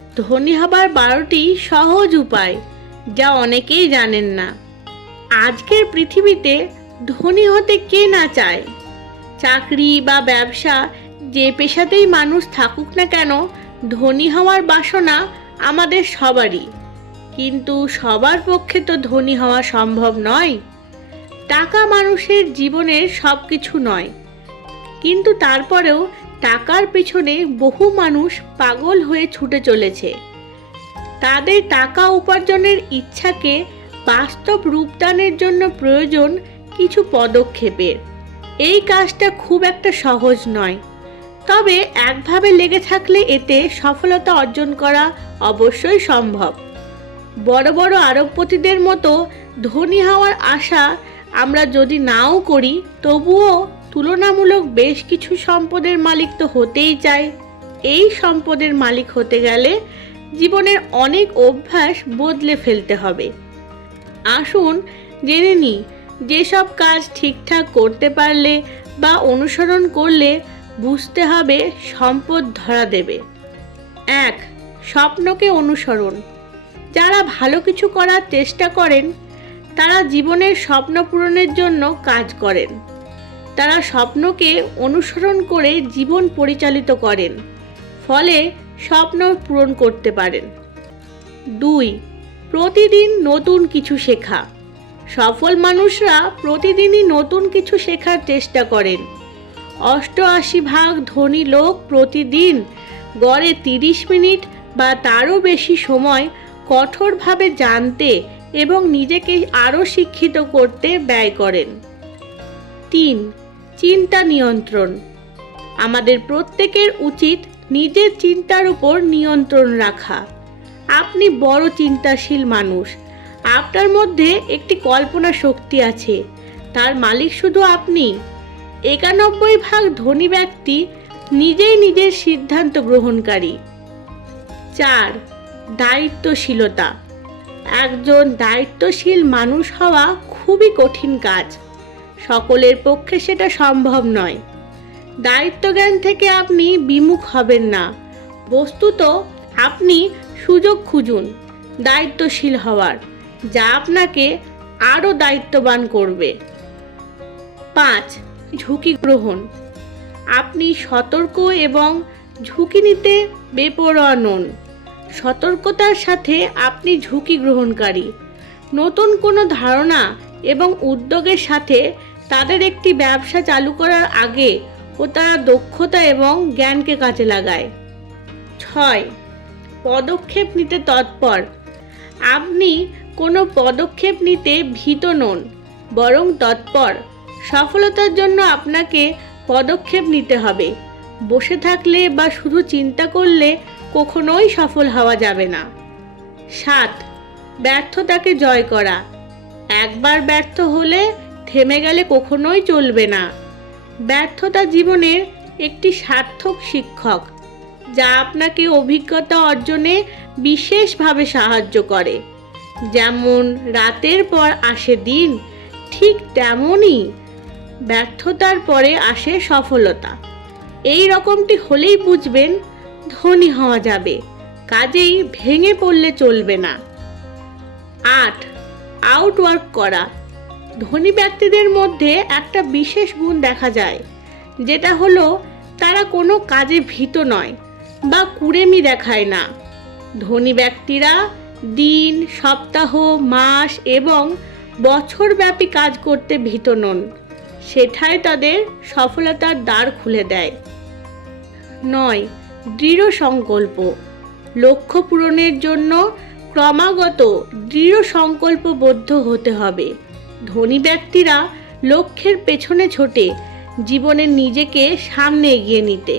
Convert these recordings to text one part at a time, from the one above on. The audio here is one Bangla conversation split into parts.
ধনী হবার 12টি সহজ উপায় যা অনেকেই জানেন না। আজকের পৃথিবীতে ধনী হতে কে না চায়? চাকরি বা ব্যবসা যে পেশাতেই মানুষ থাকুক না কেন, ধনী হওয়ার বাসনা আমাদের সবারই। কিন্তু সবার পক্ষে তো ধনী হওয়া সম্ভব নয়। টাকা মানুষের জীবনের সব কিছু নয়, কিন্তু তারপরেও টাকার পেছনে বহু মানুষ পাগল হয়ে ছুটে চলেছে। তাদের টাকা উপার্জনের ইচ্ছাকে বাস্তব রূপদানের জন্য প্রয়োজন কিছু পদক্ষেপের। এই কাজটা খুব একটা সহজ নয়, তবে একভাবে লেগে থাকলে এতে সফলতা অর্জন করা অবশ্যই সম্ভব। বড় বড় আরবপতিদের মতো ধনী হওয়ার আশা আমরা যদি নাও করি, তবুও তুলনামূলক বেশ কিছু সম্পদের মালিক তো হতেই চাই। এই সম্পদের মালিক হতে গেলে জীবনের অনেক অভ্যাস বদলে ফেলতে হবে। আসুন জেনে নিই যেসব কাজ ঠিকঠাক করতে পারলে বা অনুসরণ করলে বুঝতে হবে সম্পদ ধরা দেবে। 1. স্বপ্নকে অনুসরণ। যারা ভালো কিছু করার চেষ্টা করেন তারা জীবনের স্বপ্ন পূরণের জন্য কাজ করেন। তারা স্বপ্নকে অনুসরণ করে জীবন পরিচালিত করেন, ফলে স্বপ্ন পূরণ করতে পারেন। 2. প্রতিদিন নতুন কিছু শেখা। সফল মানুষরা প্রতিদিনই নতুন কিছু শেখার চেষ্টা করেন। 88% ধনী লোক প্রতিদিন গড়ে 30 মিনিট বা তারও বেশি সময় কঠোরভাবে জানতে এবং নিজেকে আরও শিক্ষিত করতে ব্যয় করেন। 3. চিন্তা নিয়ন্ত্রণ। আমাদের প্রত্যেকের উচিত নিজের চিন্তার উপর নিয়ন্ত্রণ রাখা। আপনি বড় চিন্তাশীল মানুষ। আপনার মধ্যে একটি কল্পনা শক্তি আছে, তার মালিক শুধু আপনি। 91% ধনী ব্যক্তি নিজেই নিজের সিদ্ধান্ত গ্রহণকারী। 4. দায়িত্বশীলতা। একজন দায়িত্বশীল মানুষ হওয়া খুবই কঠিন কাজ। সকলের পক্ষে সেটা সম্ভব নয়। দায়িত্বজ্ঞান থেকে আপনি বিমুখ হবেন না। বস্তুত আপনি সুযোগ খুঁজুন দায়িত্বশীল হওয়ার, যা আপনাকে আরও দায়িত্ববান করবে। 5. ঝুঁকি গ্রহণ। আপনি সতর্ক এবং ঝুঁকি নিতে বেপরোয়া নন। সতর্কতার সাথে আপনি ঝুঁকি গ্রহণকারী। নতুন কোনো ধারণা এবং উদ্যোগের সাথে তাদের একটি ব্যবসা চালু করার আগে তারা দক্ষতা এবং জ্ঞানকে কাজে লাগায়। 6. পদক্ষেপ নিতে তৎপর। আপনি কোনো পদক্ষেপ নিতে ভীত নন, বরং তৎপর। সফলতার জন্য আপনাকে পদক্ষেপ নিতে হবে। বসে থাকলে বা শুধু চিন্তা করলে কখনোই সফল হওয়া যাবে না। 7. ব্যর্থতাকে জয় করা। একবার ব্যর্থ হলে থেমে গেলে কখনোই চলবে না। ব্যর্থতা জীবনের একটি সার্থক শিক্ষক, যা আপনাকে অভিজ্ঞতা অর্জনে বিশেষভাবে সাহায্য করে। যেমন রাতের পর আসে দিন, ঠিক তেমনই ব্যর্থতার পরে আসে সফলতা। এই রকমটি হলেই বুঝবেন ধনী হওয়া যাবে, কাজেই ভেঙে পড়লে চলবে না। 8. আউটওয়ার্ক করা। ধনী ব্যক্তিদের মধ্যে একটা বিশেষ গুণ দেখা যায়, যেটা হলো তারা কোনো কাজে ভীত নয় বা কুড়েমি দেখায় না। ধনী ব্যক্তিরা দিন, সপ্তাহ, মাস এবং বছরব্যাপী কাজ করতে ভীত নন। সেটাই তাদের সফলতার দ্বার খুলে দেয়। 9. দৃঢ় সংকল্প। লক্ষ্য পূরণের জন্য ক্রমাগত দৃঢ় সংকল্পবদ্ধ হতে হবে। ধনী ব্যক্তিরা লক্ষ্যের পেছনে ছোটে জীবনে নিজেকে সামনে এগিয়ে নিতে।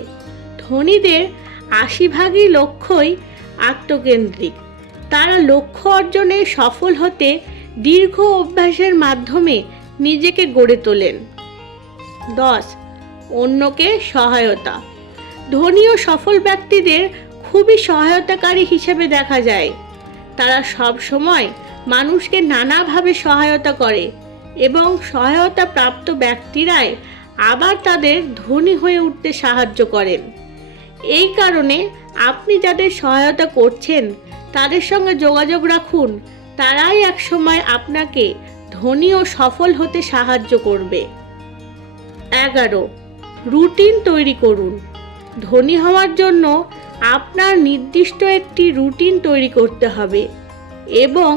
ধনীদের 80% লক্ষ্যই আত্মকেন্দ্রিক। তারা লক্ষ্য অর্জনে সফল হতে দীর্ঘ অভ্যাসের মাধ্যমে নিজেকে গড়ে তোলেন। 10. অন্যকে সহায়তা। ধনী ও সফল ব্যক্তিদের খুবই সহায়তাকারী হিসেবে দেখা যায়। তারা সব সময় মানুষকে নানাভাবে সহায়তা করে এবং সহায়তা প্রাপ্ত ব্যক্তিরাই আবার তাদের ধনী হয়ে উঠতে সাহায্য করেন। এই কারণে আপনি যাদের সহায়তা করছেন তাদের সঙ্গে যোগাযোগ রাখুন, তারাই একসময় আপনাকে ধনী ও সফল হতে সাহায্য করবে। 11. রুটিন তৈরি করুন। ধনী হওয়ার জন্য আপনার নির্দিষ্ট একটি রুটিন তৈরি করতে হবে এবং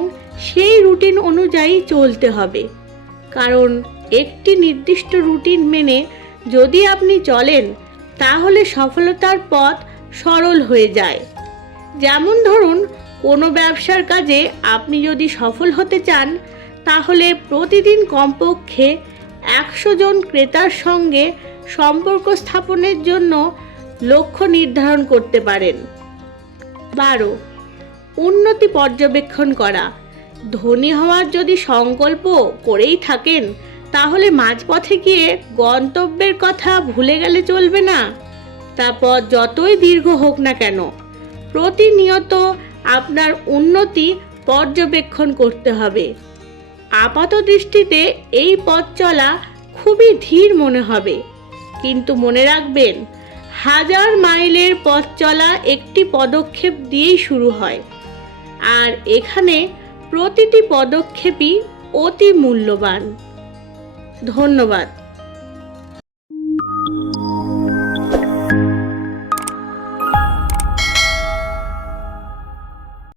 সেই রুটিন অনুযায়ী চলতে হবে, কারণ একটি নির্দিষ্ট রুটিন মেনে যদি আপনি চলেন তাহলে সফলতার পথ সরল হয়ে যায়। যেমন ধরুন, কোনো ব্যবসার কাজে আপনি যদি সফল হতে চান তাহলে প্রতিদিন কমপক্ষে 100 জন ক্রেতার সঙ্গে সম্পর্ক স্থাপনের জন্য লক্ষ্য নির্ধারণ করতে পারেন। 12. উন্নতি পর্যবেক্ষণ করা। ধনী হওয়ার যদি সংকল্প করেই থাকেন তাহলে মাঝপথে গিয়ে গন্তব্যের কথা ভুলে গেলে চলবে না। তারপর যতই দীর্ঘ হোক না কেন, প্রতিনিয়ত আপনার উন্নতি পর্যবেক্ষণ করতে হবে। আপাত দৃষ্টিতে এই পথ চলা খুবই ধীর মনে হবে, কিন্তু মনে রাখবেন 1000 মাইলের পথ চলা একটি পদক্ষেপ দিয়েই শুরু হয়, আর এখানে প্রতিটি পদক্ষেপই অতি মূল্যবান। ধন্যবাদ।